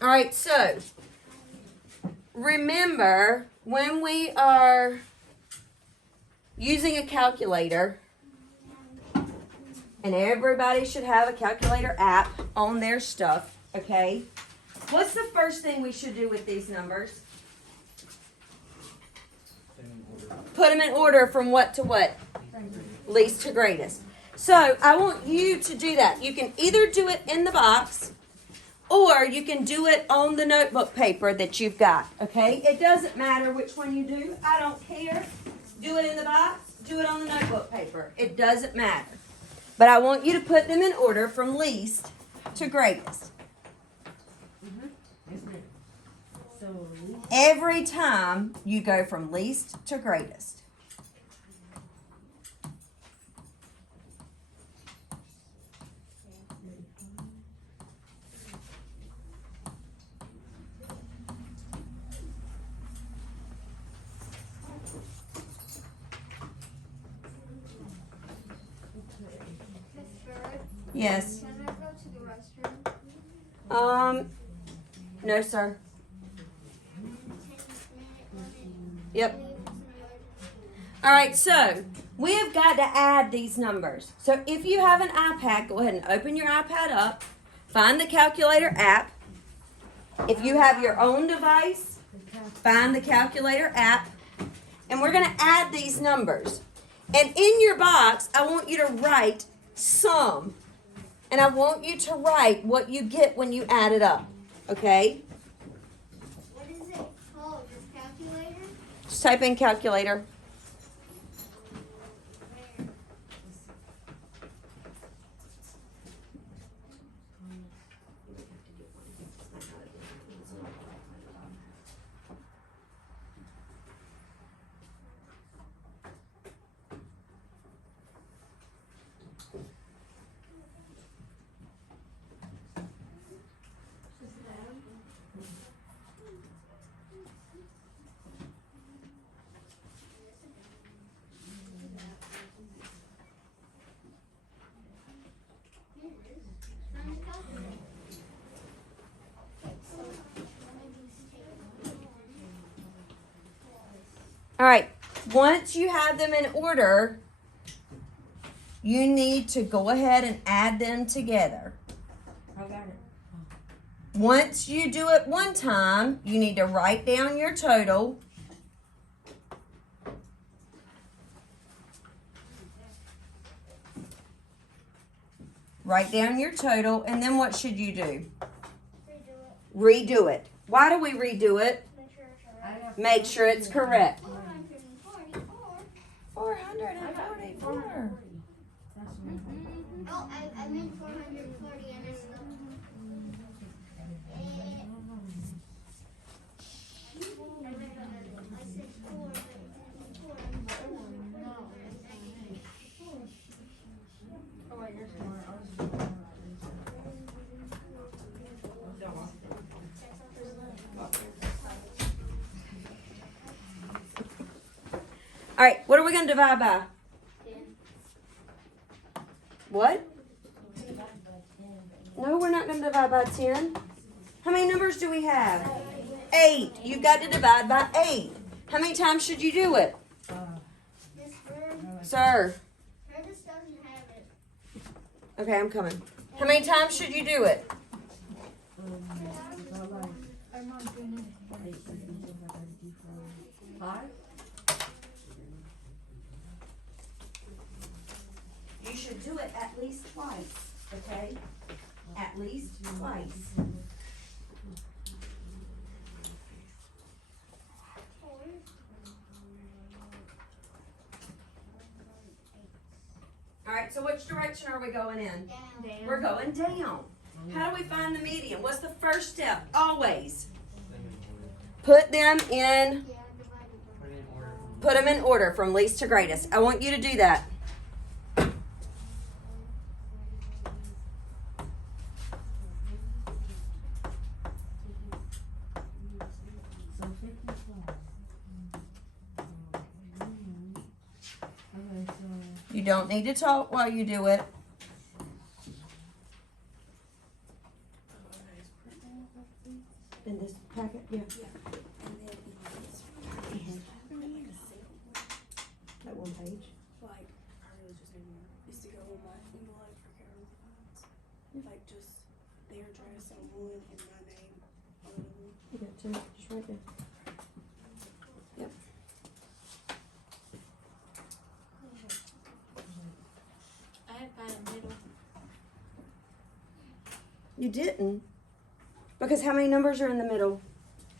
All right, so remember when we are using a calculator, and everybody should have a calculator app on their stuff, okay? What's the first thing we should do with these numbers? Put them in order from what to what? Least to greatest. So I want you to do that. You can either do it in the box or you can do it on the notebook paper that you've got, okay? It doesn't matter which one you do. I don't care. Do it in the box, do it on the notebook paper. It doesn't matter. But I want you to put them in order from least to greatest. Every time you go from least to greatest. Yes. Can I go to the restroom? No, sir. Yep. All right, so we have got to add these numbers. So if you have an iPad, go ahead and open your iPad up. Find the calculator app. If you have your own device, find the calculator app. And we're going to add these numbers. And in your box, I want you to write sum. And I want you to write what you get when you add it up. Okay? What is it called? This calculator? Just type in calculator. All right, once you have them in order, you need to go ahead and add them together. I got it. Once you do it one time, you need to write down your total. Write down your total, and then what should you do? Redo it. Why do we redo it? Make sure it's correct. 444. Oh, I meant 440 and it's I said 4. Oh, wait, you're smart. All right, what are we going to divide by? 10. What? No, we're not going to divide by 10. How many numbers do we have? 8. You've got to divide by 8. How many times should you do it? Miss Bird, Sir. Curtis doesn't have it. Okay, I'm coming. How many times should you do it? You should do it at least twice, okay? At least twice. All right, so which direction are we going in? Down. We're going down. How do we find the median? What's the first step? Always. Put them in, put them in order from least to greatest. I want you to do that. You don't need to talk while you do it. In this packet? Yeah. And then That one page. like I really just need more. Is to go on my envelope for Carol's funds. Like just their address on one and my name on the other one. You got two, just right there. Yep. I had found a middle. You didn't? Because how many numbers are in the middle?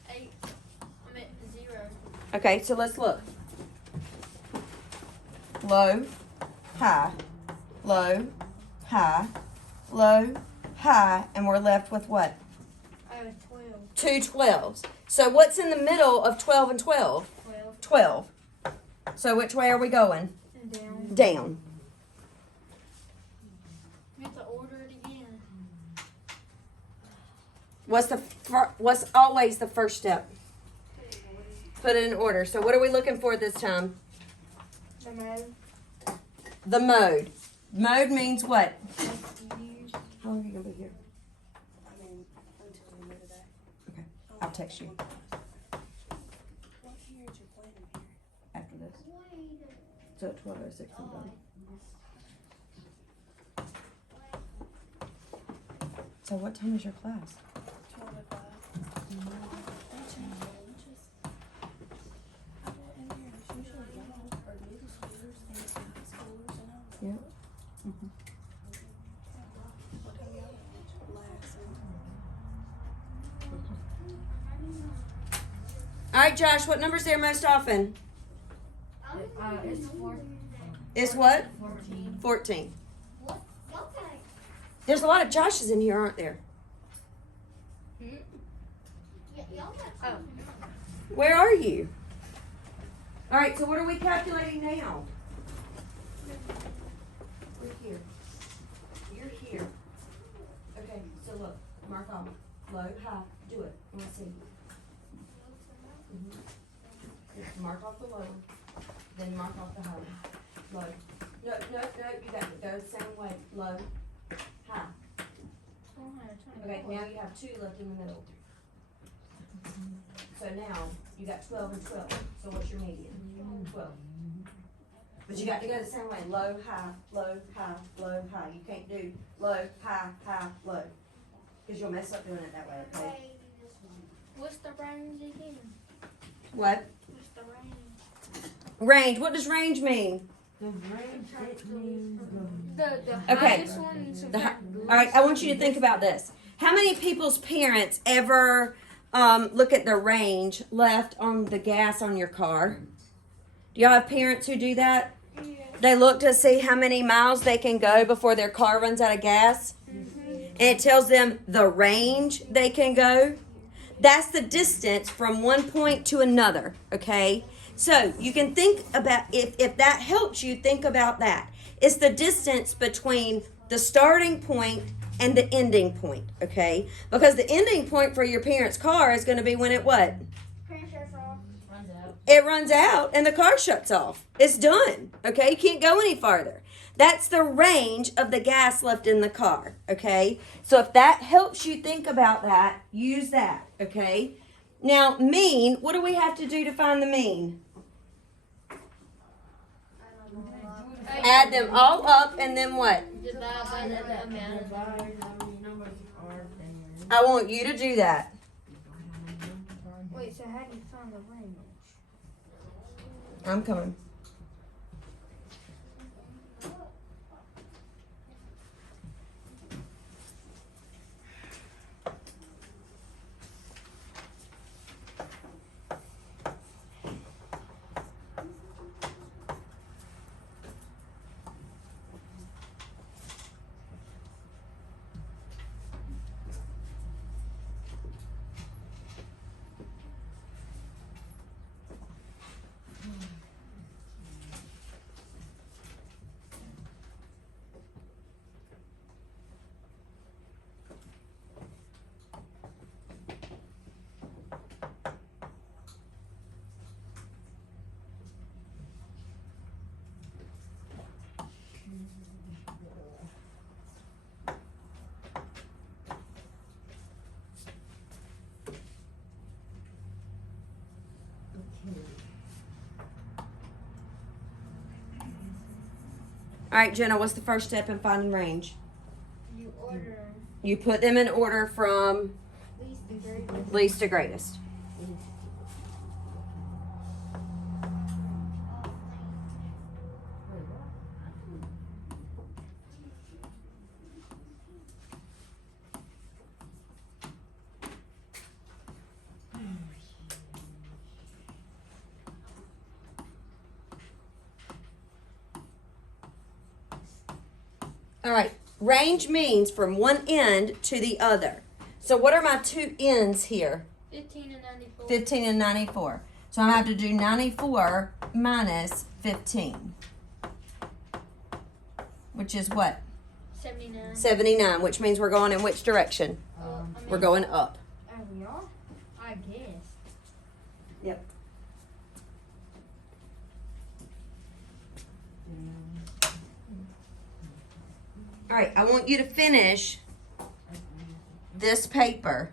8. I'm at 0. Okay, so let's look. Low, high, low, high, low, high, and we're left with what? I have 12. Two 12s. So what's in the middle of 12 and 12? 12. 12. So which way are we going? And down. Down. You have to order it again. What's always the first step? Put it in order. So what are we looking for this time? The mode. The mode. Mode means what? Years. How long are you going to be here? I mean, until the end of the day. Okay. I'll text you What year is your plan in here? after this. So at 12:06 I'm done. So what time is your class? 12 to 5. They changed the lunches. I went in there, it's usually y'all or middle schoolers and it's high schoolers and all. Yeah. What time y'all lunch? Last All right, Josh, what number's there most often? It's 4. Is what? 14. 14. What? Okay. There's a lot of Joshes in here, aren't there? Yeah, y'all got Oh. Where are you? All right, so what are we calculating now? We're here. You're here. Okay, so look, mark off. Low, high, do it. I want to see. Just mark off the low, then mark off the high. Low. No, you got to go the same way. Low, high. 424. Okay, now you have 2 left in the middle. So now you got 12 and 12. So what's your median? 12. But you got to go the same way. Low, high, low, high, low, high. You can't do low, high, high, low. Because you'll mess up doing it that way, okay? What's the range again? What? What's the range? Range. What does range mean? The Okay. highest one is All right, I want you to think about this. How many people's parents ever look at the range left on the gas on your car? Do y'all have parents who do that? Yeah. They look to see how many miles they can go before their car runs out of gas. And it tells them the range they can go. That's the distance from one point to another, okay? So you can think about, if that helps you, think about that. It's the distance between the starting point and the ending point, okay? Because the ending point for your parents' car is going to be when it what? Runs out. It runs out and the car shuts off. It's done, okay? You can't go any farther. That's the range of the gas left in the car, okay? So if that helps you think about that, use that, okay? Now, mean, what do we have to do to find the mean? Add them all up and then what? Divide by the amount of I want you to do that. Wait, so how do you find the range? I'm coming. All right, Jenna, what's the first step in finding range? You order You put them in order from least to greatest. least to greatest. All right, range means from one end to the other. So what are my two ends here? 15 and 94. 15 and 94. So I have to do 94 minus 15. Which is what? 79. 79, which means we're going in which direction? We're going up. Are we all? I guess. Yep. All right, I want you to finish this paper